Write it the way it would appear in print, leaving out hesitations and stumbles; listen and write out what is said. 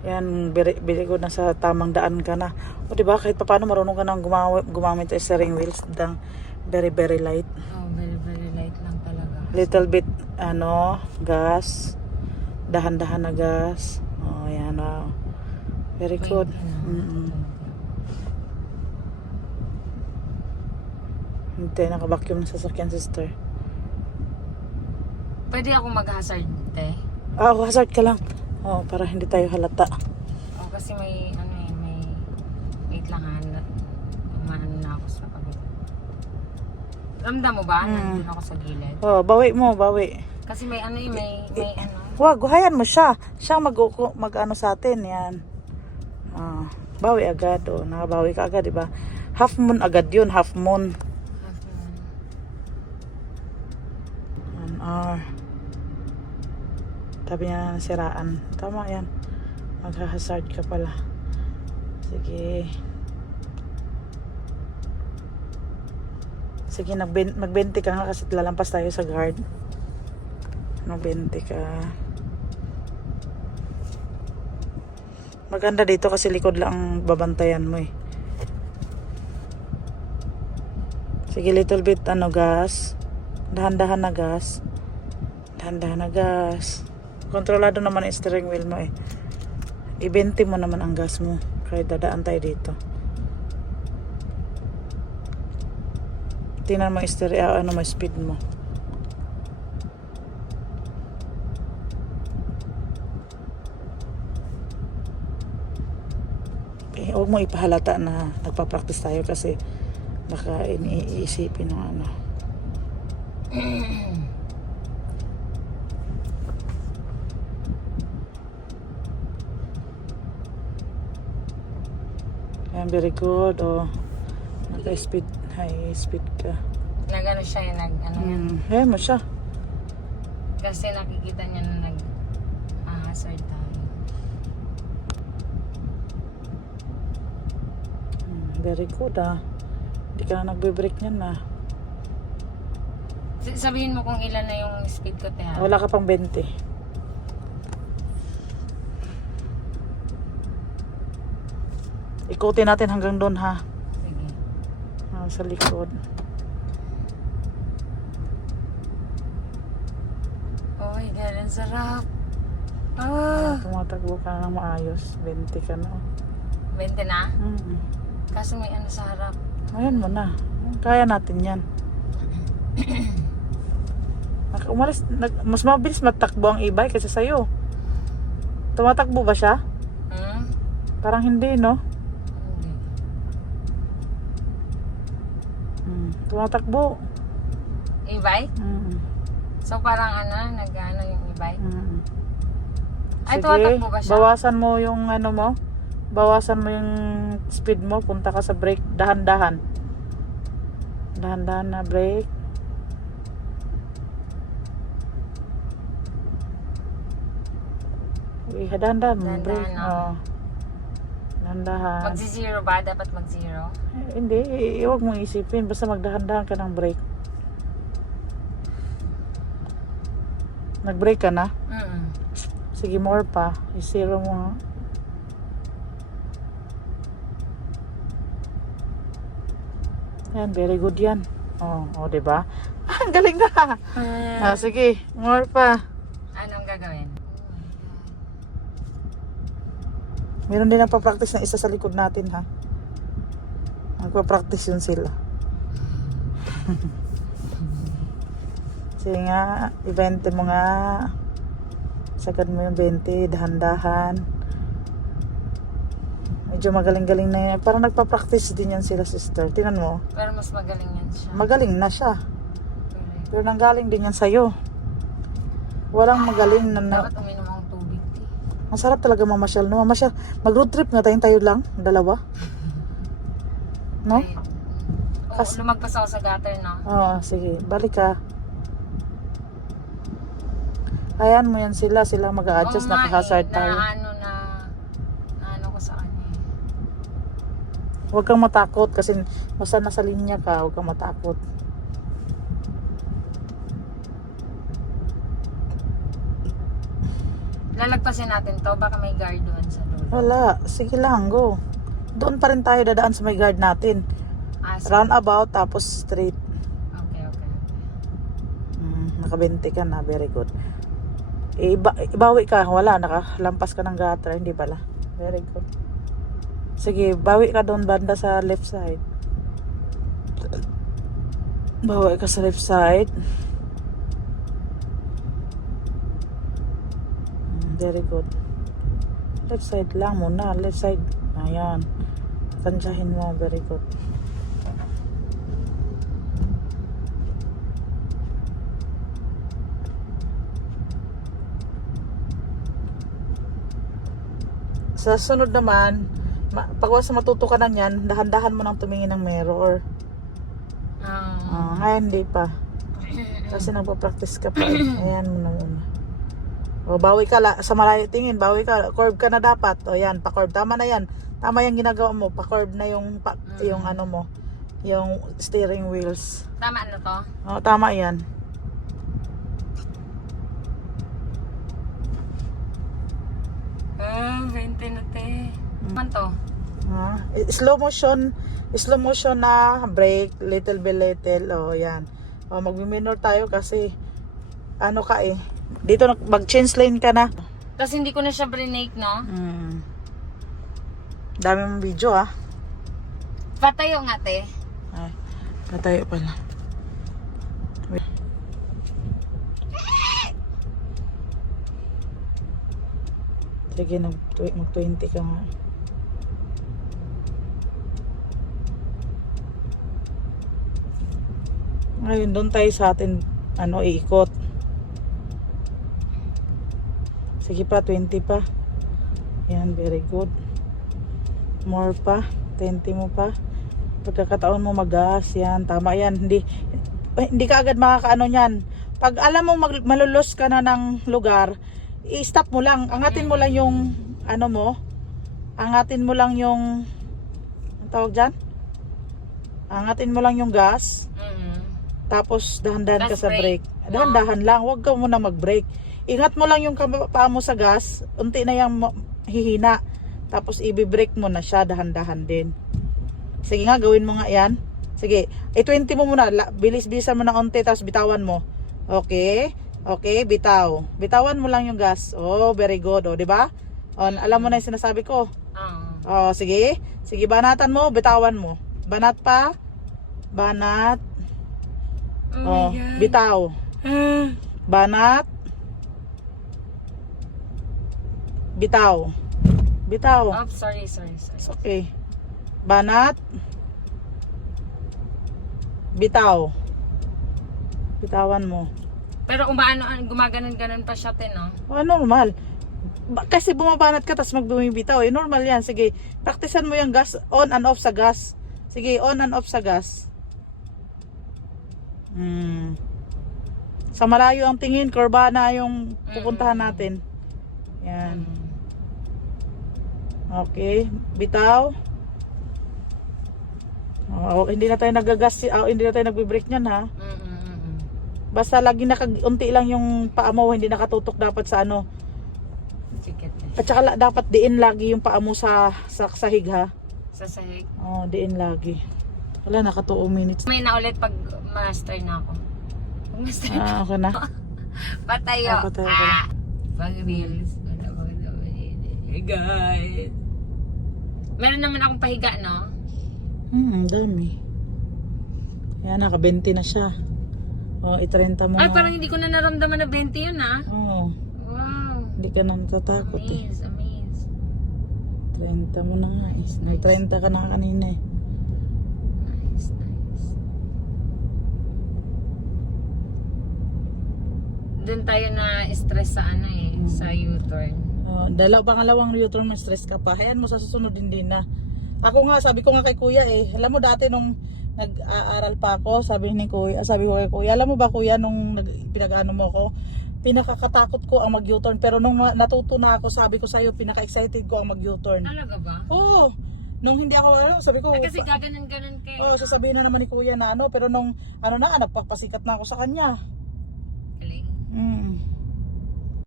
Yan, bili ko na sa tamang daan ka na. O diba, kahit paano marunong ka nang gumamit ng steering wheels. Very, very light. Oh, very, very light lang talaga. Little bit, gas. Dahan-dahan na gas. Oh, yan, wow. Very good. Hindi, naka-vacuum sa sasakyan, sister. Pwede ako mag-hazard, te? Hazard ka lang. Oh, para hindi tayo halata. Oh, kasi may, wait lang ha. Umaano na ako sa kabila. Ramdam mo ba? Nandun ako sa gilid. Oh, bawi mo, bawi. Kasi may may Wag, guhayan mo siya. Siya mag-ano sa atin, yan. Bawi agad, oh. Nakabawi ka agad, diba? Half moon agad yun, half moon. 1 hour. Tabi niya nasiraan. Tama yan. Mag-hazard ka pala. Sige. Sige, mag-20 ka nga kasi lalampas tayo sa guard. Mag-20 ka. Maganda dito kasi likod lang ang babantayan mo eh. Sige, little bit gas. Dahan-dahan na gas. Dahan-dahan na gas. Kontrolado naman ang steering wheel mo eh. I-20 mo naman ang gas mo. Kaya dadaan tayo dito. Tingnan mo yung steering, mo speed mo. Huwag mo ipahalata na nagpa-practice tayo kasi baka iniisipin ng ano. Ayan, very good. Naka-speed, high speed ka. Nag-ano siya yan, yan. Ayan mo siya. Kasi nakikita niya na nag-hazard tayo. Very good Hindi ka na nagbe-brake niyan na. Sabihin mo kung ilan na yung speed ko, te, ha? Wala ka pang 20. Ikutin natin hanggang doon ha. Sige. Sa likod. Oh my God, ang sarap. Tumatakbo ka na ng maayos. 20 ka na. 20 na? Kaso may sa harap. Ayan mo na. Kaya natin yan. Mas mabilis matakbo ang e-bike kaysa sa'yo. Tumatakbo ba siya? Parang hindi, no? Tumatakbo. E-bike? So parang nag-ano yung e-bike? Ay, Sige, tumatakbo ba siya? bawasan mo yung mo. Bawasan mo yung speed mo. Punta ka sa brake. Dahan-dahan. Dahan-dahan na brake. Dahan-dahan mo brake. Dahan-dahan. Magzi-zero ba? Dapat mag-zero? Hindi, huwag mong isipin. Basta magdahan-dahan ka ng brake. Nag-brake ka na? Sige, more pa. I-zero mo. Yan, very good yan. Diba? Ang galing na. Sige, more pa. Anong gagawin? Meron din ang pa-practice na isa sa likod natin ha. Magpa-practice yun sila. Sige nga, i-20 mo nga. Sagad mo yung 20, dahan-dahan. Medyo magaling-galing na yan. Parang nagpa-practice din yan sila, sister. Tingnan mo. Pero mas magaling yan siya. Magaling na siya. Pero nanggaling din yan sa'yo. Walang magaling na Dapat uminom akong tubig. Masarap talaga mamasyal. No? Mamasyal. Mag-road trip nga tayo lang. Dalawa. No? Lumagpas ako sa gutter, no? Sige. Balik ka. Ayan mo yan sila. Sila mag-a-adjust na hazard tayo. Ano ko sa kanya. Huwag kang matakot kasi basta nasa linya ka. Huwag kang matakot. Lalagpasin natin to. Baka may guard doon sa dulo. Wala. Sige lang, go. Doon pa rin tayo dadaan sa may guard natin. Sige. Roundabout, tapos straight. Okay. Nakabente ka na. Very good. Ibawi ka. Wala. Nakalampas ka ng gutter. Hindi pala. Very good. Sige, bawi ka doon banda sa left side. Bawi ka sa left side. Very good. Left side lang muna. Left side. Ayan. Tansyahin mo. Very good. Sa sunod naman, pag sa matuto ka na yan, dahan-dahan mo nang tumingin ng mirror. Ngayon hindi pa. Kasi nagpa-practice ka pa. Ayan mo na muna. O, bawi ka sa malayo tingin, bawi ka, curve ka na dapat. O yan, pa-curve, tama na yan. Tama yung ginagawa mo, pa-curve na yung yung ano mo, yung steering wheels. Tama na to? O, tama yan. Ah, 20 na te. Man to? Slow motion na brake, little by little. O, yan. O, mag-minor tayo kasi ano ka eh. Dito mag-change lane ka na. Tapos hindi ko na siya brinake, no? Dami mong video ah. Patayo nga, te. Ay, patayo pala. Wait. Sige, mag-20 ka nga. Ngayon, doon tayo sa atin, iikot. Sige pa, 20 pa. Yan, very good. More pa, 20 mo pa. Pagkakataon mo mag-gas, yan, tama yan. Hindi ka agad makakaano yan. Pag alam mo malulos ka na ng lugar, i-stop mo lang. Angatin mo lang yung, angatin mo lang yung, ang tawag dyan? Angatin mo lang yung gas. Tapos dahan-dahan ka sa brake. Dahan-dahan lang, huwag ka muna mag-brake. Ingat mo lang yung paa mo sa gas, unti na yung hihina. Tapos i-brake mo na siya, dahan-dahan din. Sige nga, gawin mo nga yan. Sige, 20 mo muna, bilis-bilisan mo na unti, tapos bitawan mo. Okay, bitaw. Bitawan mo lang yung gas. Oh, very good, di ba? Alam mo na yung sinasabi ko. Sige, banatan mo, bitawan mo. Banat pa. Banat. Bitaw. Banat. Bitaw. Oh, sorry. It's okay. Banat. Bitaw. Bitawan mo. Pero gumaganon-ganon pa siya, te, no? Normal. Kasi bumabanat ka tapos magbumibitaw. Normal yan. Sige, praktisan mo yung gas. On and off sa gas. Sige, on and off sa gas. Sa malayo ang tingin, kurba na yung pupuntahan natin. Yan. Okay, bitaw. Hindi na tayo nagagas, hindi na tayo nagbe-brake niyan ha. Basta lagi unti lang yung paa mo, hindi nakatutok dapat sa ano. At saka dapat diin lagi yung paa mo sa sahig ha. Sa sahig? Diin lagi. Wala, naka 2 minutes. May na ulit pag master na ako. Pag master na Okay na. Patayo. Patayo ka na. Pag reels. Hey guys. Meron naman akong pahiga, no? Dami. Yan, naka 20 na siya. I-30 mo. Ay, parang hindi ko na naramdaman na 20 yun, ha? Oo. Wow. Hindi ka na natatakot Amaze. 30 mo na nga. Nag-30 ka na kanina eh. Nice. Doon tayo na stress sa sa U-turn. Pangalawang U-turn mo, stress ka pa. Hayaan mo sa susunod din na. Ako nga, sabi ko nga kay kuya alam mo dati nung nag-aaral pa ako, sabi ko kay kuya, alam mo ba kuya, nung pinag-ano mo ako, pinakakatakot ko ang mag-U-turn. Pero nung natuto na ako, sabi ko sa'yo, pinaka-excited ko ang mag-U-turn. Talaga ba? Oo. Nung hindi ako, sabi ko, kasi gaganon-ganon kayo. sasabihin na naman ni kuya na pero nung, nagpapasikat na ako sa kanya.